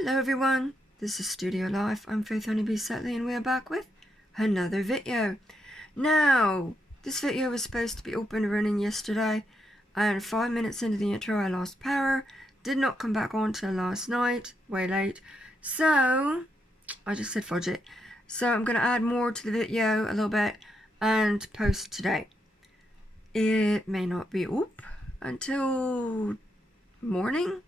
Hello everyone, this is Studiolife. I'm Faith Honeybee Setley and we are back with another video. Now, this video was supposed to be up and running yesterday, and 5 minutes into the intro I lost power. Did not come back on till last night, way late. So, I just said fudge it. So I'm going to add more to the video a little bit and post today. It may not be up until morning.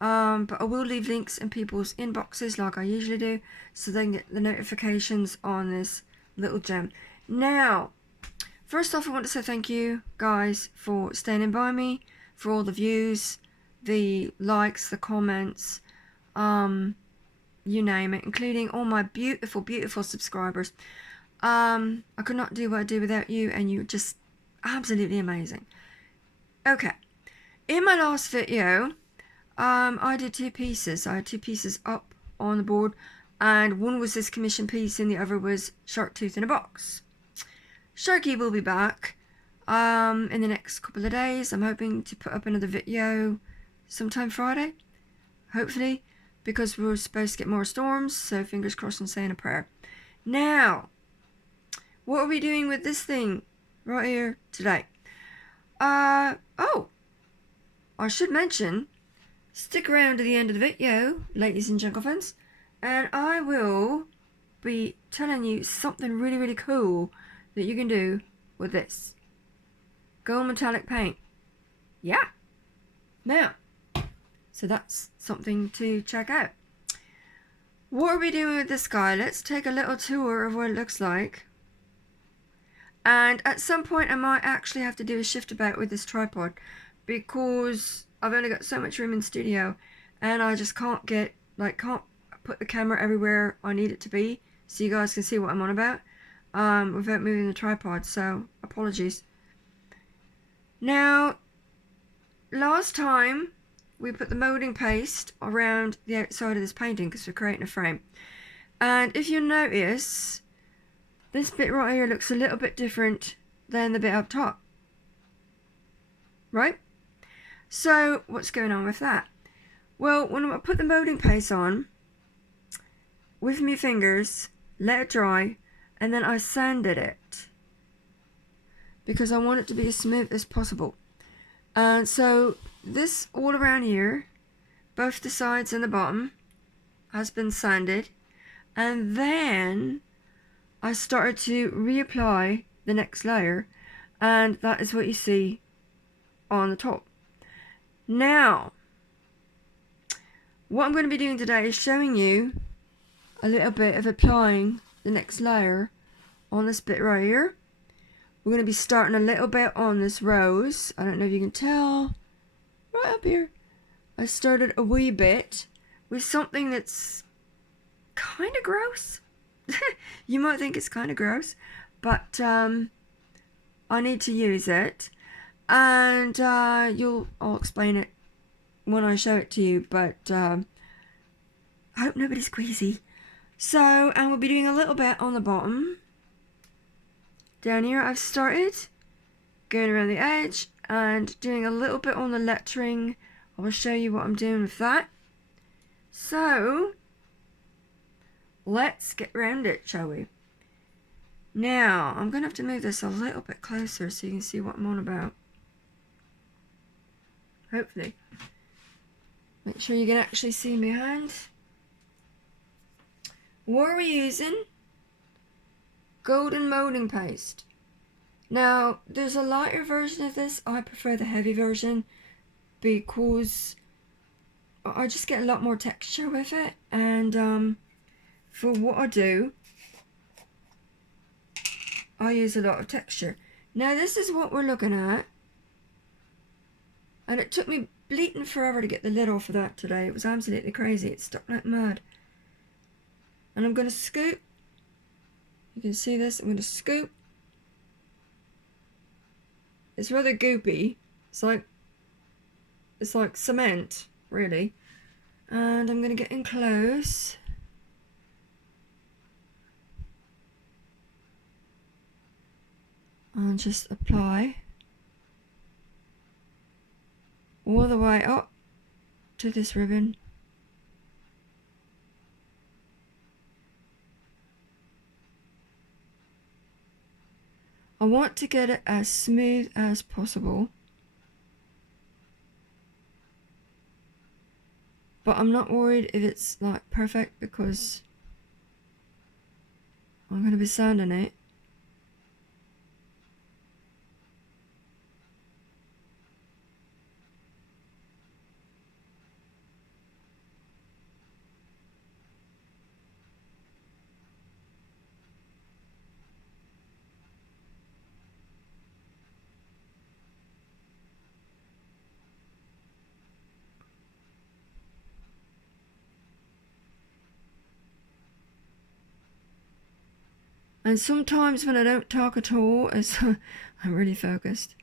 But I will leave links in people's inboxes like I usually do, so they can get the notifications on this little gem. Now, first off, I want to say thank you guys for standing by me, for all the views, the likes, the comments, you name it, including all my beautiful subscribers. I could not do what I do without you, and you're just absolutely amazing. Okay, in my last video, I did two pieces. I had two pieces up on the board, and one was this commission piece and the other was Shark Tooth in a Box. Sharky will be back in the next couple of days. I'm hoping to put up another video sometime Friday, hopefully, because we're supposed to get more storms, so fingers crossed and saying a prayer. Now, what are we doing with this thing right here today? Oh, I should mention, stick around to the end of the video, ladies and gentlemen, and I will be telling you something really cool that you can do with this gold metallic paint. Yeah. Now, so that's something to check out. What are we doing with this guy? Let's take a little tour of what it looks like. And at some point I might actually have to do a shift about with this tripod, because I've only got so much room in the studio and I just can't put the camera everywhere I need it to be so you guys can see what I'm on about without moving the tripod, so apologies. Now, last time we put the moulding paste around the outside of this painting because we're creating a frame, and if you notice, this bit right here looks a little bit different than the bit up top, right? So, what's going on with that? Well, when I put the moulding paste on with my fingers, let it dry, and then I sanded it because I want it to be as smooth as possible. And so, this all around here, both the sides and the bottom, has been sanded. And then I started to reapply the next layer, and that is what you see on the top. Now, what I'm going to be doing today is showing you a little bit of applying the next layer on this bit right here. We're going to be starting a little bit on this rose. I don't know if you can tell, right up here. I started a wee bit with something that's kind of gross. You might think it's kind of gross, but I need to use it. And I'll explain it when I show it to you, but I hope nobody's queasy. So, and we'll be doing a little bit on the bottom. Down here I've started going around the edge and doing a little bit on the lettering. I will show you what I'm doing with that. So, let's get around it, shall we? Now, I'm going to have to move this a little bit closer so you can see what I'm on about. Hopefully. Make sure you can actually see my hand. What are we using? Golden moulding paste. Now, there's a lighter version of this. I prefer the heavy version because I just get a lot more texture with it. And for what I do, I use a lot of texture. Now, this is what we're looking at. And it took me bleating forever to get the lid off of that today. It was absolutely crazy. It stuck like mad. And I'm going to scoop. You can see this. I'm going to scoop. It's rather goopy. It's like cement, really. And I'm going to get in close. And just apply all the way up to this ribbon. I want to get it as smooth as possible. But I'm not worried if it's like perfect because I'm going to be sanding it. And sometimes when I don't talk at all, I'm really focused.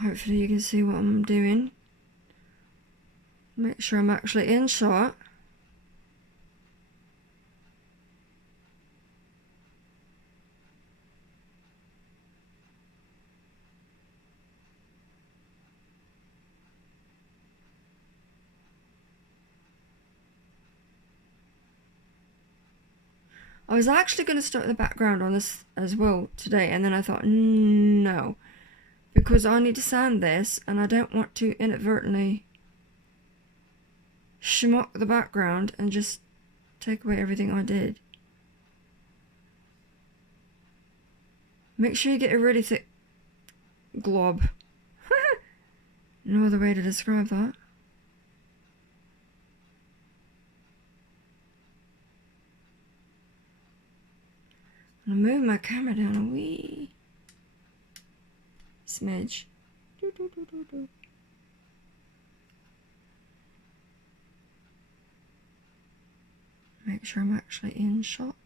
Hopefully you can see what I'm doing. Make sure I'm actually in shot. I was actually going to start the background on this as well today, and then I thought, no, because I need to sand this, and I don't want to inadvertently schmuck the background and just take away everything I did. Make sure you get a really thick glob. No other way to describe that. I'm gonna move my camera down a wee smidge. Make sure I'm actually in shot.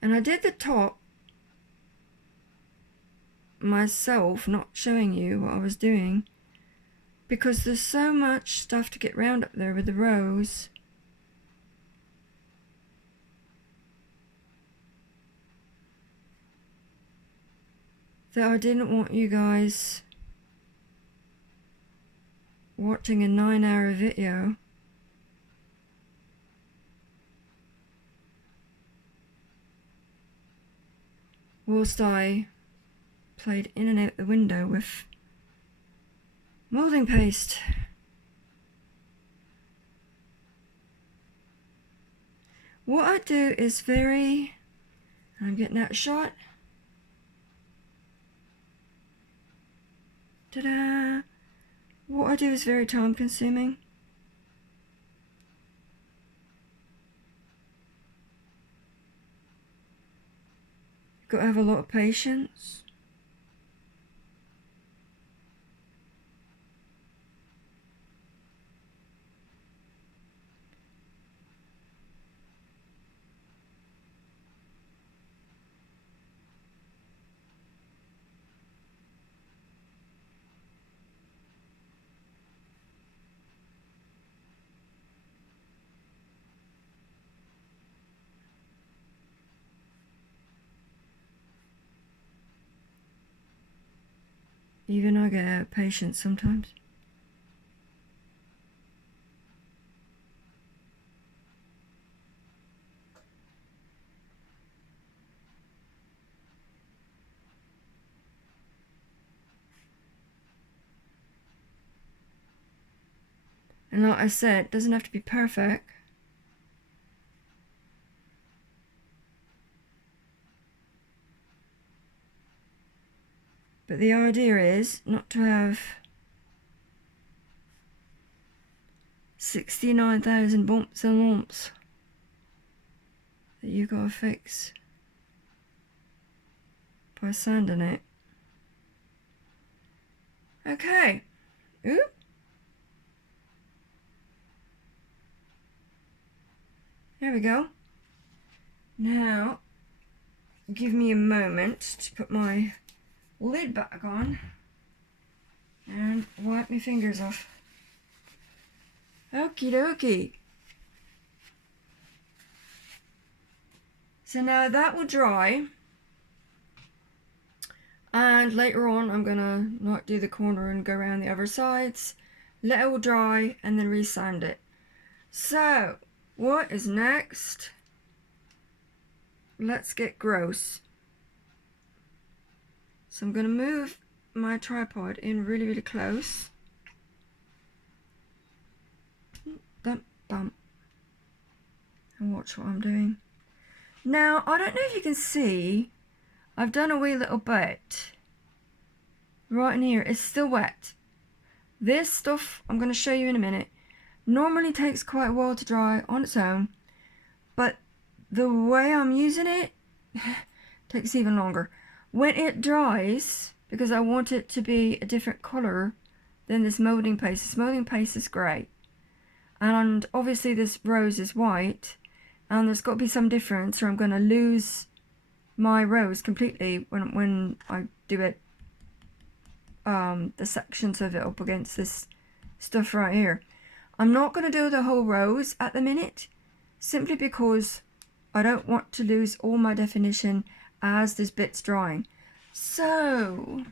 And I did the top myself, not showing you what I was doing, because there's so much stuff to get round up there with the rose. That I didn't want you guys watching a 9-hour video whilst I played in and out the window with moulding paste. What I do is I'm getting that shot. Ta-da! What I do is very time consuming. You've got to have a lot of patience. Even I get out of patience sometimes. And like I said, it doesn't have to be perfect. But the idea is not to have 69,000 bumps and lumps that you gotta fix by sanding it. Okay. Oop. There we go. Now, give me a moment to put my lid back on and wipe my fingers off. Okie dokie. So now that will dry, and later on I'm gonna not do the corner and go around the other sides, let it all dry and then re-sand it. So what is next? Let's get gross. So I'm gonna move my tripod in really, really close. Bump, bump. And watch what I'm doing. Now, I don't know if you can see, I've done a wee little bit right in here. It's still wet. This stuff, I'm going to show you in a minute, normally takes quite a while to dry on its own, but the way I'm using it takes even longer. When it dries, because I want it to be a different colour than this moulding paste. This moulding paste is grey, and obviously this rose is white, and there's got to be some difference or I'm going to lose my rose completely when I do it, the sections of it up against this stuff right here. I'm not going to do the whole rose at the minute, simply because I don't want to lose all my definition as this bit's drying. So,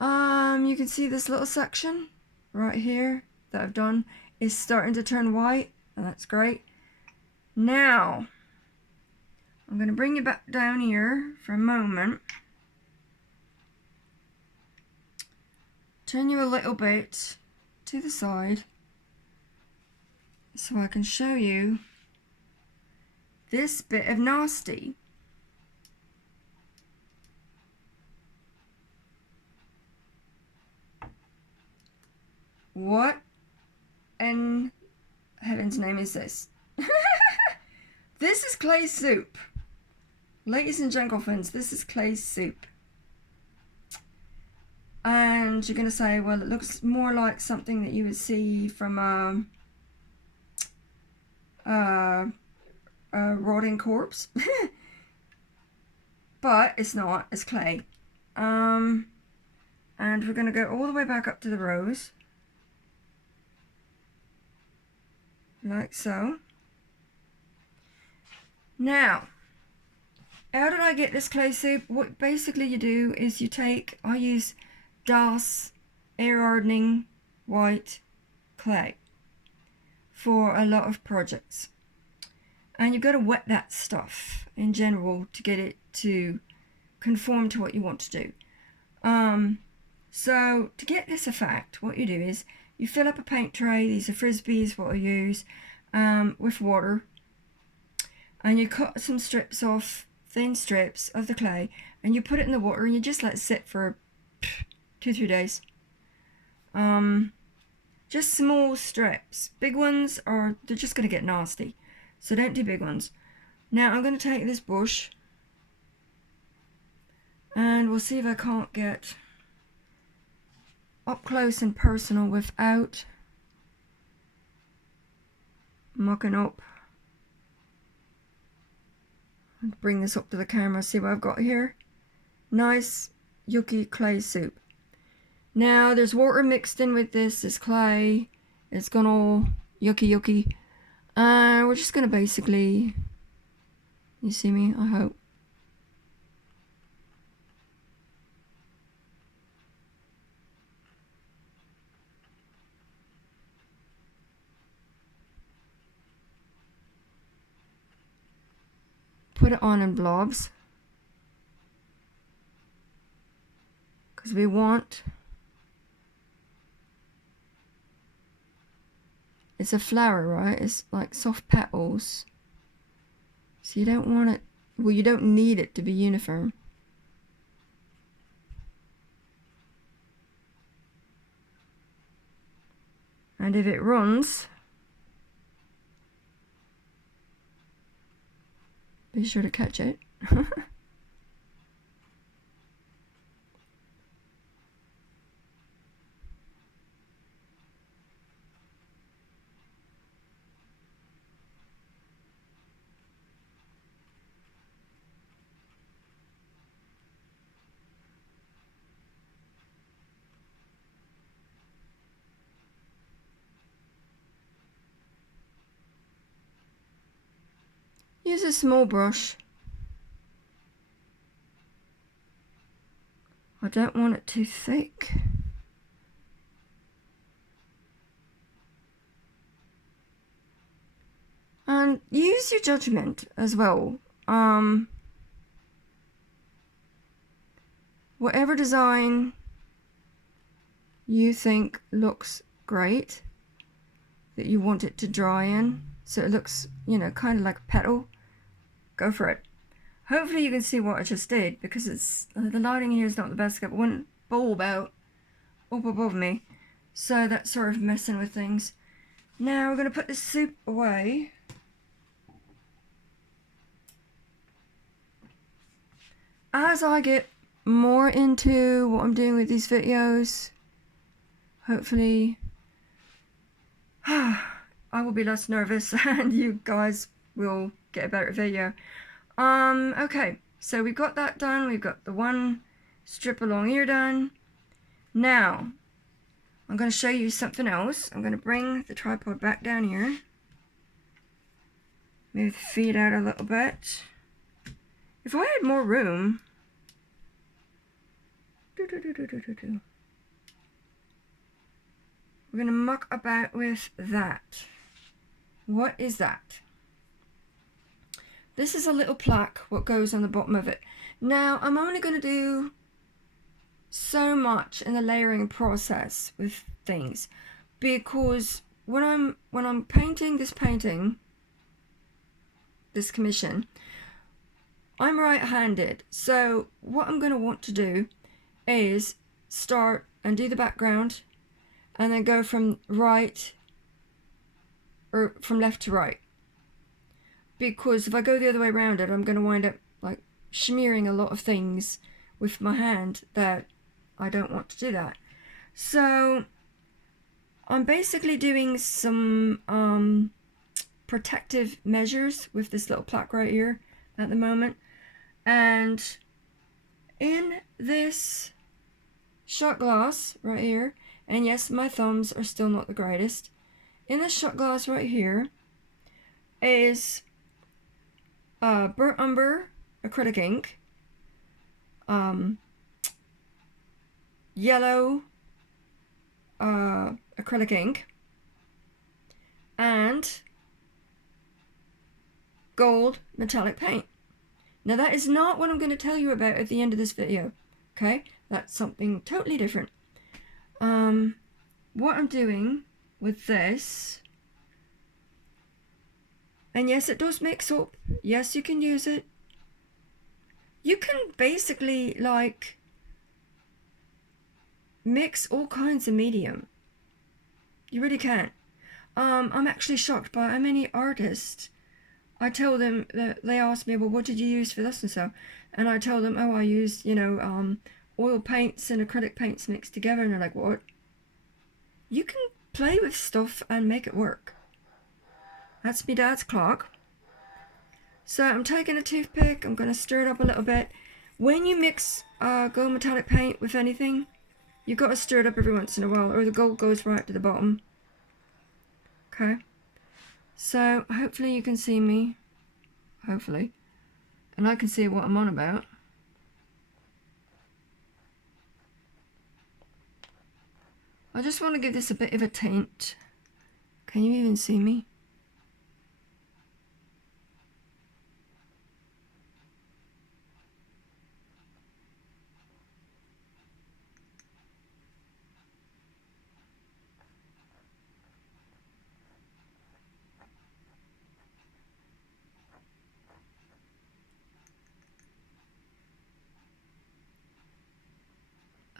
you can see this little section right here that I've done is starting to turn white, and that's great. Now, I'm going to bring you back down here for a moment. Turn you a little bit to the side so I can show you this bit of nasty. What in heaven's name is this? This is clay soup. Ladies and gentlemen, this is clay soup. And you're going to say, well, it looks more like something that you would see from a rotting corpse. But it's not, it's clay. And we're going to go all the way back up to the rose. Like so. Now, how did I get this clay soup? What basically you do is you take, I use DAS air hardening white clay for a lot of projects. And you've got to wet that stuff in general to get it to conform to what you want to do. So to get this effect, what you do is you fill up a paint tray. These are Frisbees, what I use, with water. And you cut some strips off, thin strips of the clay, and you put it in the water and you just let it sit for 2-3 days. Just small strips. Big ones are, they're just going to get nasty. So don't do big ones. Now I'm going to take this bush and we'll see if I can't get up close and personal without mucking up. Bring this up to the camera, see what I've got here. Nice yucky clay soup. Now there's water mixed in with this clay. It's gone all yucky. And we're just gonna basically, you see me, I hope. Put it on in blobs. Because we want, it's a flower, right? It's like soft petals. So you don't want it, well, you don't need it to be uniform. And if it runs, be sure to catch it. use a small brush. I don't want it too thick. And use your judgment as well. Whatever design you think looks great, that you want it to dry in, so it looks, you know, kind of like a petal, go for it. Hopefully you can see what I just did, because it's the lighting here is not the best. I've got one bulb out up above me, so that's sort of messing with things. Now we're going to put this soup away. As I get more into what I'm doing with these videos, hopefully I will be less nervous and you guys will get a better video. Okay, so we've got that done. We've got the one strip along here done. Now I'm going to show you something else. I'm going to bring the tripod back down here, move the feet out a little bit. If I had more room, we're going to muck about with that. What is that? This is a little plaque, what goes on the bottom of it. Now, I'm only going to do so much in the layering process with things, because when I'm painting this commission, I'm right-handed. So what I'm going to want to do is start and do the background, and then go from right, or from left to right. Because if I go the other way around it, I'm going to wind up like smearing a lot of things with my hand that I don't want to do that. So I'm basically doing some protective measures with this little plaque right here at the moment. And in this shot glass right here, and yes, my thumbs are still not the greatest, in this shot glass right here is burnt umber acrylic ink, yellow acrylic ink, and gold metallic paint. Now that is not what I'm going to tell you about at the end of this video, okay? That's something totally different. What I'm doing with this, and yes, it does mix up. Yes, you can use it. You can basically like mix all kinds of medium. You really can. I'm actually shocked by how many artists, I tell them that they ask me, well, what did you use for this and so? And I tell them, oh, I used, you know, oil paints and acrylic paints mixed together. And they're like, what? You can play with stuff and make it work. That's my dad's clock. So I'm taking a toothpick, I'm going to stir it up a little bit. When you mix gold metallic paint with anything, you've got to stir it up every once in a while, or the gold goes right to the bottom. Okay. So hopefully you can see me. Hopefully. And I can see what I'm on about. I just want to give this a bit of a tint. Can you even see me?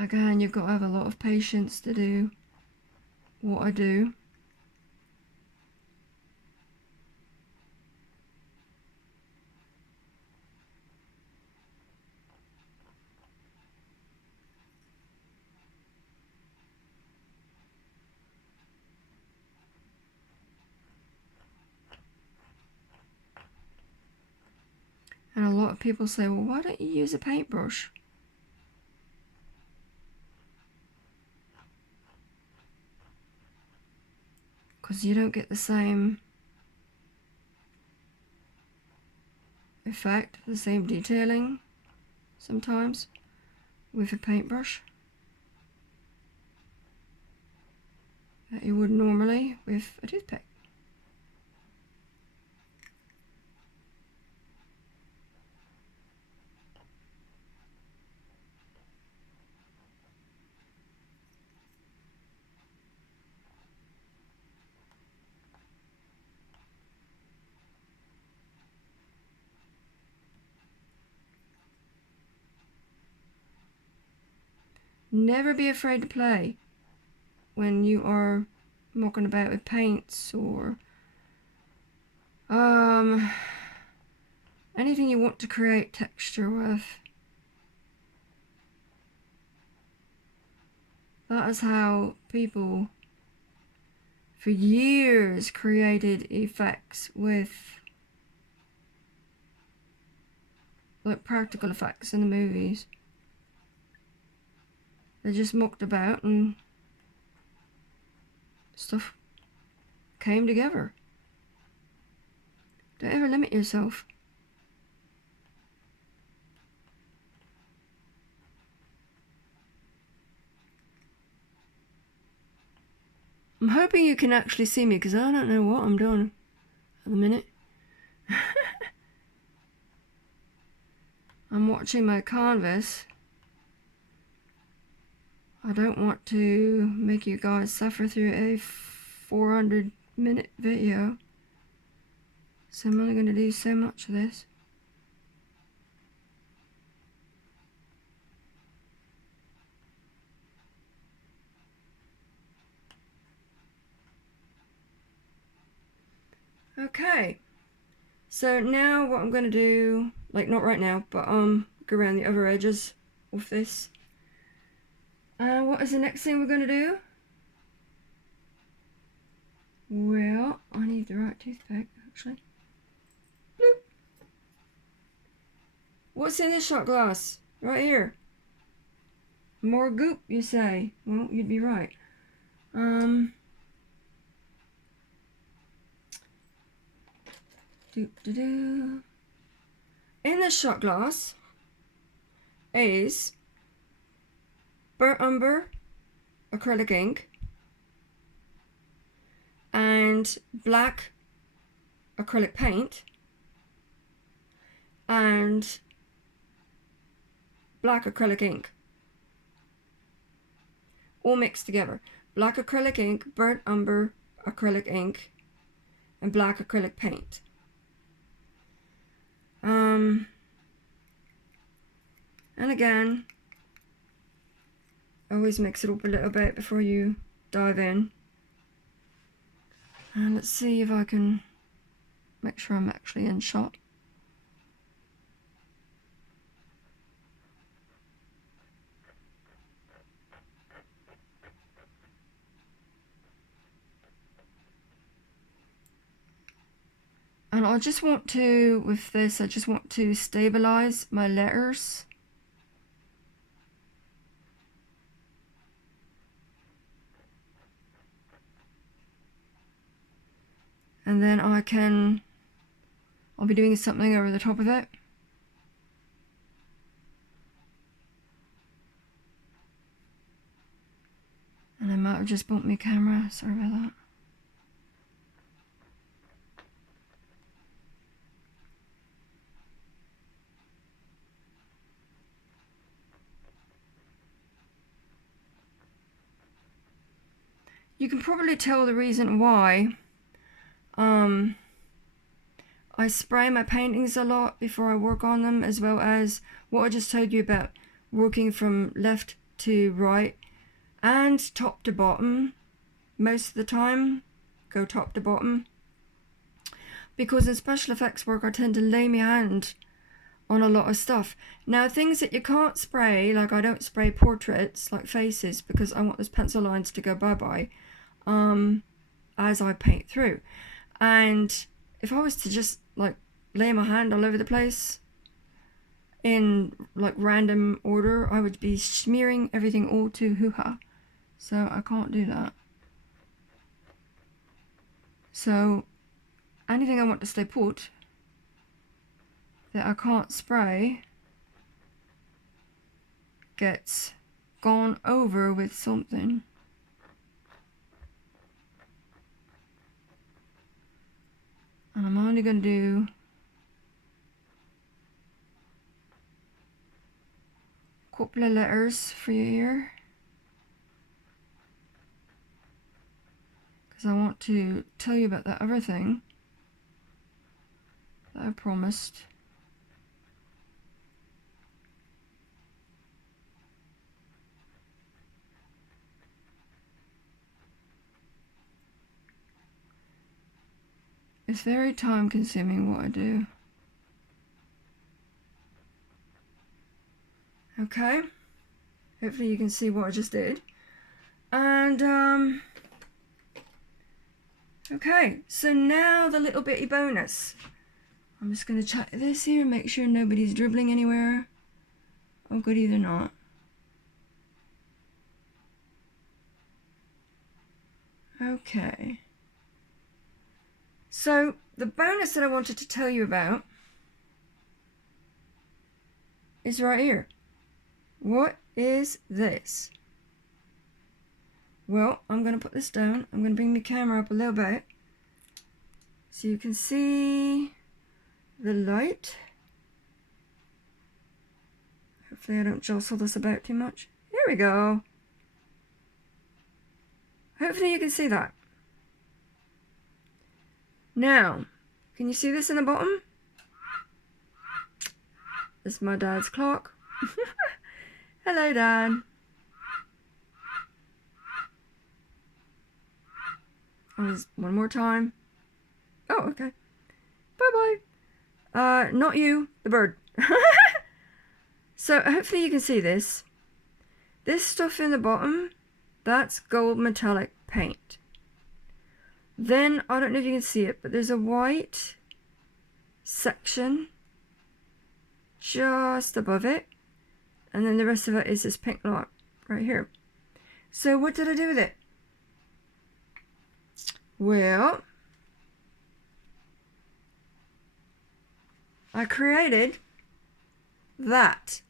Again, you've got to have a lot of patience to do what I do. And a lot of people say, well, why don't you use a paintbrush? Because you don't get the same effect, the same detailing sometimes with a paintbrush that you would normally with a toothpick. Never be afraid to play when you are mucking about with paints or anything you want to create texture with. That is how people for years created effects with like practical effects in the movies. They just mucked about and stuff came together. Don't ever limit yourself. I'm hoping you can actually see me because I don't know what I'm doing at the minute. I'm watching my canvas. I don't want to make you guys suffer through a 400-minute video. So I'm only going to do so much of this. Okay, so now what I'm going to do, like not right now, but go around the other edges of this. What is the next thing we're going to do? Well, I need the right toothpick, actually. Bloop. What's in this shot glass? Right here. More goop, you say? Well, you'd be right. In this shot glass is burnt umber acrylic ink and black acrylic paint and black acrylic ink all mixed together. Black acrylic ink, burnt umber acrylic ink, and black acrylic paint. And again, always mix it up a little bit before you dive in. And let's see if I can make sure I'm actually in shot. And I just want to, with this, I just want to stabilize my letters. And then I'll be doing something over the top of it. And I might have just bumped my camera, sorry about that. You can probably tell the reason why I spray my paintings a lot before I work on them, as well as what I just told you about working from left to right and top to bottom. Most of the time, go top to bottom. Because in special effects work, I tend to lay my hand on a lot of stuff. Now, things that you can't spray, like I don't spray portraits, like faces, because I want those pencil lines to go bye-bye as I paint through. And if I was to just like lay my hand all over the place in like random order, I would be smearing everything all to hoo-ha. So I can't do that. So anything I want to stay put, that I can't spray gets gone over with something. And I'm only going to do a couple of letters for you here, because I want to tell you about that other thing that I promised. It's very time consuming what I do. Okay, hopefully you can see what I just did. And okay, so now the little bitty bonus. I'm just going to check this here, make sure nobody's dribbling anywhere. Oh goody, they're not. Okay. So the bonus that I wanted to tell you about is right here. What is this? Well, I'm going to put this down. I'm going to bring the camera up a little bit so you can see the light. Hopefully I don't jostle this about too much. There we go. Hopefully you can see that. Now, can you see this in the bottom? This is my dad's clock. Hello, Dad. Oh, one more time. Oh, okay. Bye-bye. Not you, the bird. So, hopefully you can see this. This stuff in the bottom, that's gold metallic paint. Then, I don't know if you can see it, but there's a white section just above it. And then the rest of it is this pink lot right here. So what did I do with it? Well, I created that.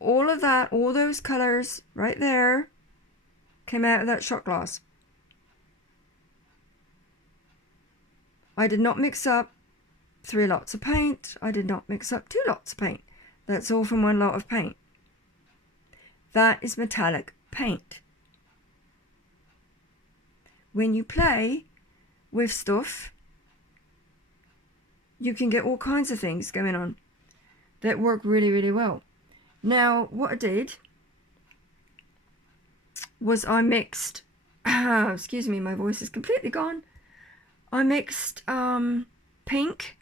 All of that, all those colors right there came out of that shot glass. I did not mix up 3 lots of paint. I did not mix up 2 lots of paint. That's all from 1 lot of paint. That is metallic paint. When you play with stuff, you can get all kinds of things going on that work really, really well. Now, what I did was I mixed, excuse me, my voice is completely gone. I mixed pink,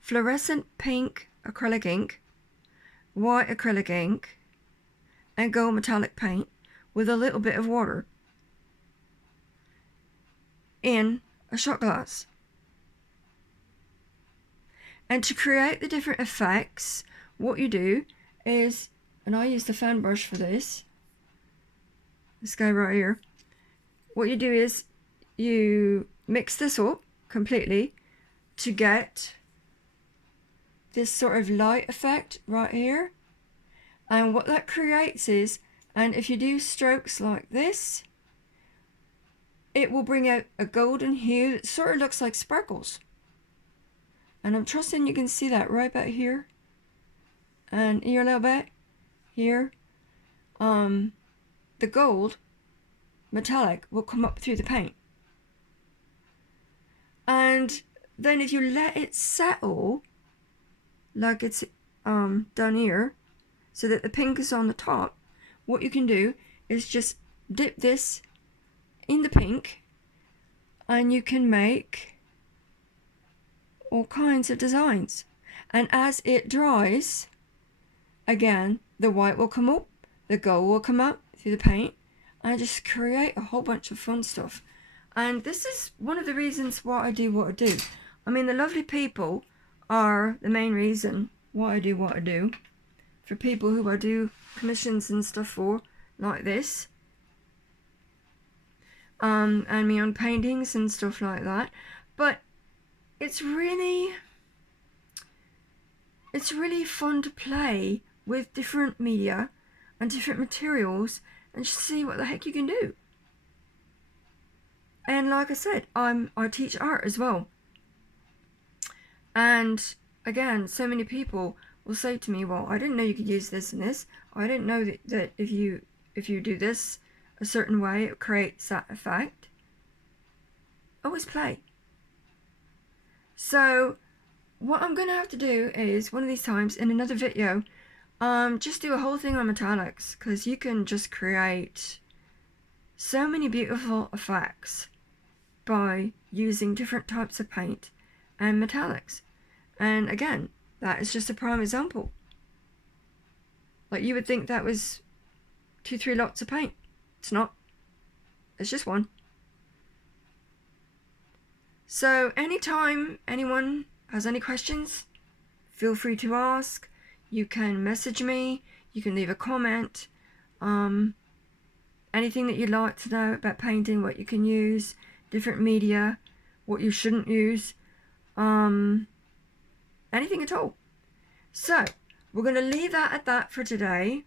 fluorescent pink acrylic ink, white acrylic ink, and gold metallic paint with a little bit of water in a shot glass. And to create the different effects, what you do is, and I use the fan brush for this guy right here. What you do is you mix this up completely to get this sort of light effect right here. And what that creates is, and if you do strokes like this, it will bring out a golden hue that sort of looks like sparkles. And I'm trusting you can see that right about here. And here a little bit. Here. The gold metallic will come up through the paint. And then if you let it settle, like it's down here, so that the pink is on the top, what you can do is just dip this in the pink, and you can make all kinds of designs. And as it dries, again, the white will come up, the gold will come up through the paint, and just create a whole bunch of fun stuff. And this is one of the reasons why I do what I do. I mean, the lovely people are the main reason why I do what I do. For people who I do commissions and stuff for, like this. And me on paintings and stuff like that. But it's really fun to play with different media and different materials and just see what the heck you can do. And like I said, I teach art as well. And again, so many people will say to me, well, I didn't know you could use this and this. I didn't know that if you do this a certain way, it creates that effect. Always play. So what I'm going to have to do is, one of these times in another video, just do a whole thing on metallics, because you can just create so many beautiful effects by using different types of paint and metallics. And again, that is just a prime example. Like, you would think that was 2-3 lots of paint. It's not. It's just one. So anytime anyone has any questions, feel free to ask. You can message me, you can leave a comment, anything that you'd like to know about painting, what you can use, different media, what you shouldn't use, anything at all. So we're going to leave that at that for today,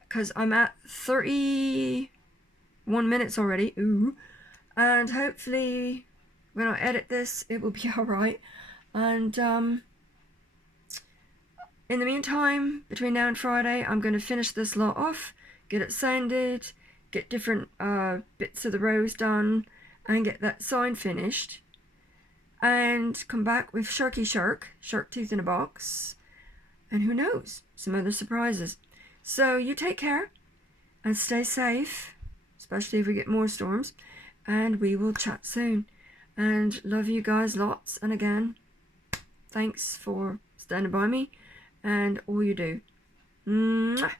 because I'm at 31 minutes already. Ooh. And hopefully when I edit this it will be alright. And in the meantime, between now and Friday, I'm going to finish this lot off, get it sanded, get different bits of the rose done, and get that sign finished, and come back with Shark Tooth in a box, and who knows, some other surprises. So you take care and stay safe, especially if we get more storms, and we will chat soon. And love you guys lots, and again, thanks for standing by me and all you do. Mwah.